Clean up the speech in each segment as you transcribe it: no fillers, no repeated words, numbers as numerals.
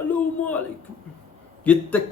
Selamun aleyküm. Gittik.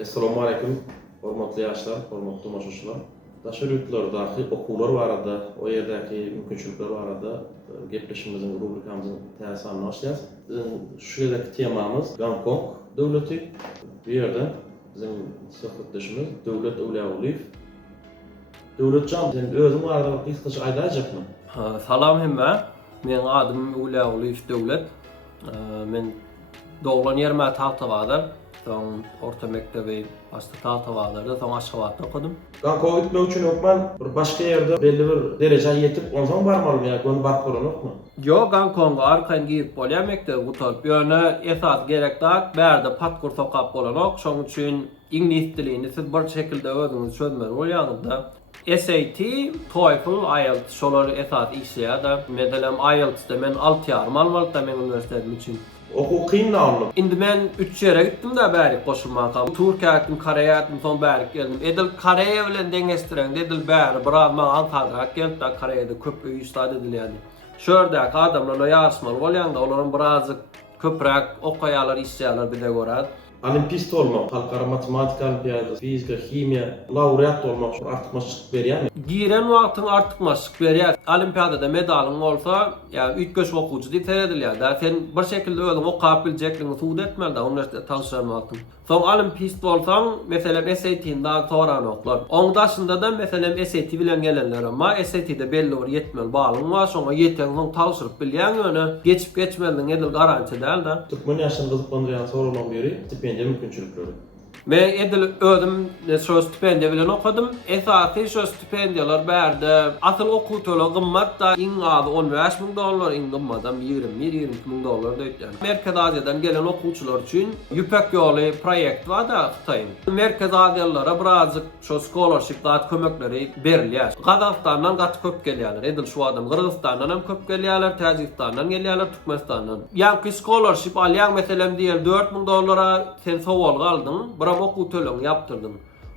Assalamu alaikum, hormatly ýaşlar, hormatly tamaşaçylar. Daşar ýurtlardaky okuwlar barada, o ýerdäki mümkinçilikler barada gepleşigimiziň rubrikamyzyň täsirine başlaýas. Biziň şu ýerdäki temamyz Gongkong döwleti. Bu ýerde biziň söhbetdeşimiz Döwlet Owliýaguliýew. Döwletjan, sen özüň barada kysgaça aýdajakmy? Salam hemme. Men adym Owliýaguliýew Döwlet. Men doğulan ýerime Tahtawada. Son orta mektebi başta Tahtawada, son Aşgabatda okudum. Gongkong gitmek üçin okman bir başka ýerde belli bir derejeye ýetip ondan barmalymy ýa gönü barp bolanokmy? Yo, Gongkong'a arkaň giyip bolýar mektebi gutarp ýöne esas gerekdak bärde patkur sokap bolanok. Şoň üçin ingliz dilini siz bir şekilde özüňiz çözmeli bolýanysda. SAT, TOEFL, IELTS şolar esas işleýär. Meselem IELTS'de men 6 ýarym almalyda men üniversitetim üçin. Okuw kyn almy? Indi men 3 ýere gitdim da bärik goşulmaka. Türkiýe gitdim, Koreýa gitdim, son bärik geldim. Edil Koreýa bilen deňestiren, edil bäri biraz maňa antadyrak geldi da Koreýada köp üýstad edilýärdi. Şördäki adamlarla ýaşmaly bolýanda olaryň birazjyk köprek okaýarlar, işleýärler bile görät. Olimpist olmak, halkara matematika olimpiyadası, fizika, kimya, laureat olmak artmaşyk berýärmi? Giren wagtyň artykmaşyk berýär. Olimpiadada medalyň bolsa, ýa üýtgeç okuwçy diýip edilýär. Da sen bir şekilde özüň okap biljekligiňi suwd etmeli da üniversitede taşyrmalyň. Soň olimpist bolsaň, meselem SAT-den soran oklar. Oň daşynda da meselem SAT bilen gelenler ama SAT-de belli bir yetmeli balyň bar, şoňa ýeten soň taşyryp bilýän ýöne geçip geçmeliň edil garanti däl da. Türkmen ýaşyny gyzyklandyrýan soralan biri stipendiýa mümkinçilikleri. Men edil özüm şu stipendiýa bilen okudum. Esasy şu stipendiýalar bärde asyl okuwçylar gymmat da iň azy $15.000, iň gymmatam $20.000 diýýär. Merkez Aziýadan gelen okuwçylar üçin Ýüpek ýoly proýekt bar da Hytaýyň. Merkez Aziýalylara birazjyk şu scholarship dat kömekleri berilýär. Gazakstandan gaty köp gelýärler. Edil şu adam Gyrgyzstandan hem köp gelýärler, Täjikistandan gelýärler, Türkmenistandan. Ýa-ki scholarship alýan meselem diýel $4.000 sen sowal galdyň. Okuw töleňi ýaptyrdyň.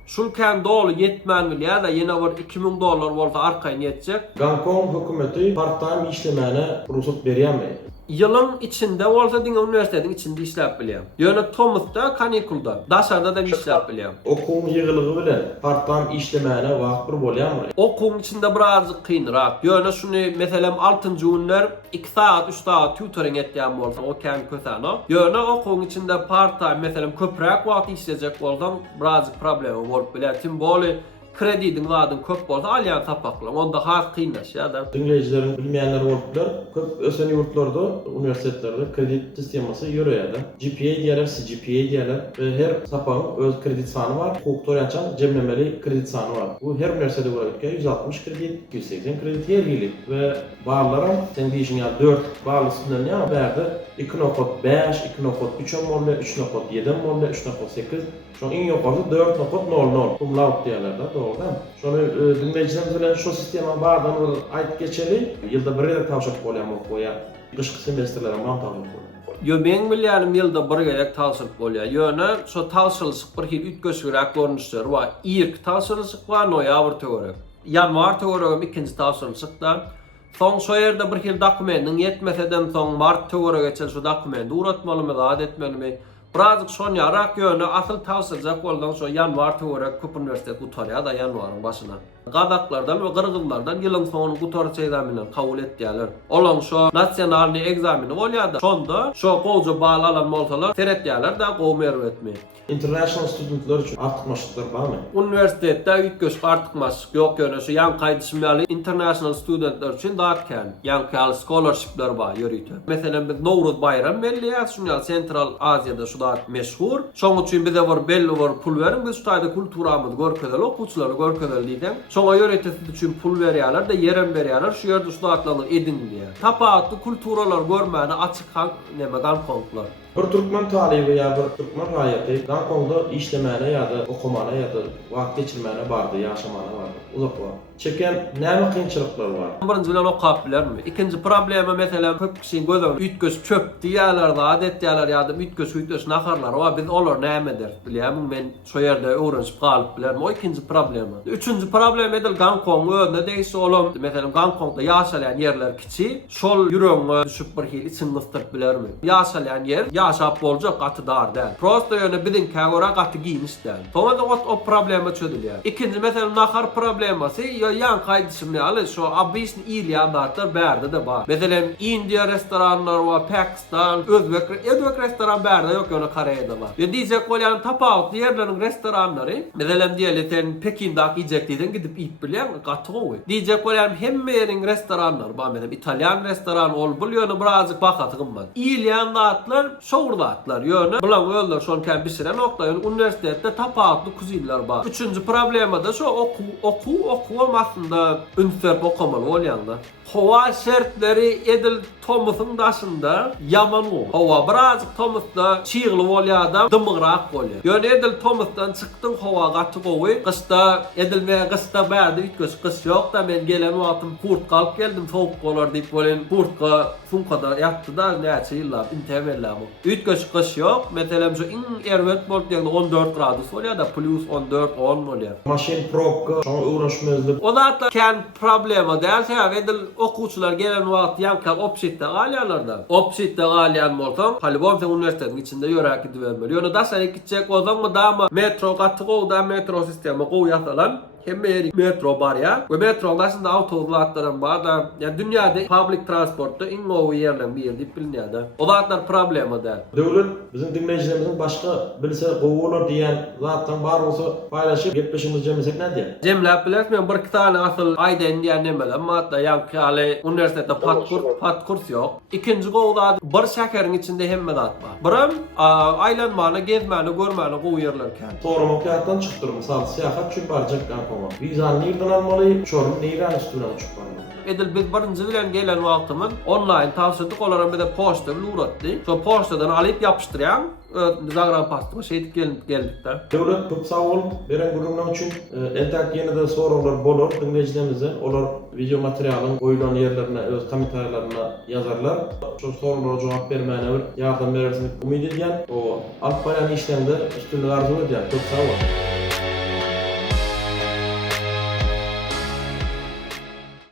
Şulkan dolu yetmänmeli da ýene bir $2.000 bolsa arkaýyn ýetjek. Gongkong hökümeti part-time işlemene ruhsat berýärmi? Ýylyň içinde bolsa diňe üniversitetiň içinde işläp bilýär. Ýöne Thomas'da kanikulda, daşarda da işläp bilýär. Okuw ýygylygy bilen part-time işlemene wagt bir bolýarmy? Okuwň içinde birazjyk kynrak. Ýöne şuny meselem 6-njy günler 2 saat, 3 saat tutoring etýän bolsa, o kän kösano. Ýöne okuwň içinde part-time meselem köprek wagt işlejek bolsaň birazjyk problemi bolup bilýär. Tim boli kredidiň wadyň köp bolsa alýan tapaklar. Onda has kynnaşýar da. Dinleyijilerin bilmeýänler bolupdylar. Köp ösen ýurtlarda, universitetlerde kredit sistemasy ýöreýär. GPA diýerler, CGPA diýerler. Her sapagyň öz kredit sany bar. Hukukda ýaçan jemlemeli kredit sany bar. Bu her üniversitede görülýär. 160 kredit, 180 kredit her ýyly we barlaram sen diýişiň 4 barlysyndan ýa bärde 2.5, 2.3 molly, 3.7 molly, 3.8. Şoň iň ýokary 4.00 cum laude diýerler da, doğrudan. Şonu dinleyijilerimiz bilen şu sistema bardan aýdyp geçeli. Ýylda bir ýere tawşyryp bolýar okuwya. Gyşky semestrlere mantalyk bolýar. Yo, men bilýärim ýylda bir gerek tawşyryp bolýar. Ýöne şu tawşyryşyk bir hil ütgeşgirek görnüşler we ilk tawşyryşyk bar noýabr töwerek. Ýanwar töwerek ikinji tawşyryşykda. Soň şu ýerde bir hil dokumentiniň ýetmesedem soň mart töwerek geçen şu dokumenti uratmalymy, zat etmelimi? Birazjyk şonýarak ýöne asyl tawşyryjak boldan şu ýanwar töwerek köp üniversitet gutarýar da ýanwaryň başyna. Gazaklardan we Gyrgyzlardan ýylyň soňuny gutarçy egzamini kabul etdiler. Olaň şu nasionalny egzamini bolýar da. Şonda şu goýja bal alan bolsalar seretdiler da gowy etme. International studentlar üçin artykmaşyklar barmy? Üniversitetde üýtgeç artykmaşyk ýok ýöne şu ýan gaýdyşmaly international studentlar üçin datken ýan scholarshipler bar ýörüýdi. Meselem biz Nowruz bayram belli ýa şuňa Central Aziýada şu da meşhur. Şoň üçin bize bir belli bir pul berin, biz şu taýda kulturamyzy görkezeli, okuwçylary görkezeli diýden. Şoňa ýöre siz üçin pul berýärler da ýerem berýärler, şu ýerde şu datlaryny edin diýär. Tapatly kulturalar görmäni açyk neme Gongkonglar. Bir Türkmen talibi ya bir Türkmen raýaty Gongkongda işlemene ya da okumana ya da wagt geçirmene bardy, yaşamana bardy. Uzak var. Çeken näme kynçylyklar var? Birinci bilen okap bilermi? İkinci problemi mesela köp kişinin gözüne ütgöz çöp diýerler da adet diýerler ya da ütgöz ütgöz naharlar. Wa biz olar näme der? Bilýärmi men şo ýerde öwrenip galyp bilermi? O ikinci problemi. Üçüncü problem edil Gongkong özüne deýse olam mesela Gongkongda ýaşaýan ýerler kiçi, şol ýüregiňe düşüp bir hili içiň gystyryp bilermi? Ýaşaýan ýer ýaşap boljak gaty dar däl. Prosta ýöne biziň kägora gaty giyiniş däl. Toňa da o problemi çözülýär. İkinci mesela nahar problemasy yan kaydışımı alı şu abisini iyiliyanlardır berde de var. Mesela India restoranlar var, Pakistan, Özbek restoran berde yok yani Kore'de var. Ya diyecek olan tapavut diğerlerin restoranları mesela diyelim Pekin'daki yiyeceklerden gidip yiyip bilen katı koy. Diyecek olan hem yerin restoranlar var mesela İtalyan restoran ol buluyor birazcık bakatım var. İyiliyanlarlar şoğurlatlar yani bulan öldür şu an bir süre nokta yani üniversitede tapavutlu kuzinler var. Üçüncü problemi de şu oku aslında ünsör okamalı olýanda. Hava şertleri edil Thomas'ın daşında yaman o. Hava birazcık Thomas'da çiğli bolýada dymyrak bolýar. Ýöne edil Thomas'tan çykdyň hava gaty gowy. Kışta edilmeye kışta berdi ütgöz kış yok da men gelen wagtym kurt kalıp geldim soğuk bolar diýip bolen kurtka funkada ýatdy da näçe ýyllar intemelläm. Ütgöz kış yok. Meselem şu iň erwet bolýar 14 gradus bolýar da plus 14 10 bolýar. Maşin probka, şoňa öwreşmezlik. O da kan problema däl edil okuwçylar gelen wagt ýanka opsitde galýarlardan. Opsitde galýan bolsaň, halbom sen üniversitetiň içinde ýörek gidip bermeli. Ýöne da sen gitjek bolsaň da metro gaty da metro sistemi goýýarlar. Hemme yeri metro bar ya. Ve metro aslında autobuslardan var da ya dünyada public transportta en gowy ýerlerden biri diýip bilinýär. O zatlar problema da. Döwlet bizim dinleyijilerimizin başga bilse gowular diýen zatdan bar bolsa paýlaşyp gepleşimiz jemesek näde? Jemläp bilen men bir tane asyl aýdan diýen nemeler amma da ýanky ýaly üniversitede pat kurs ýok. İkinji gowda bir şäheriň içinde hemme zat bar. Birim aýlanmany, gezmäni, görmäni gowy ýerler kan. Tormokatdan çykdyr, mysal seýahat üçin barjak Vizan nereden almalı? Çorum neyden üstüne uçup barmalı? Edil biz birinci bilen gelen wagtymyň online tawsiýe olarak bir de poçta uğratdy. Şo poçtadan alyp ýapyşdyrýan Zagran pastyma şeýdip geldikde. Döwlet köp sag bolup beren gurulmak üçin entak ýene-de soralar bolur dinleyijilerimizden. Olar video materialyň goýulan ýerlerine öz kommentarlaryna ýazarlar. Şu soralara jogap bermäne bir ýardam berersiň umyt edýän. O alyp baran işlemde üstünlük arzu edýän. Köp sag bol.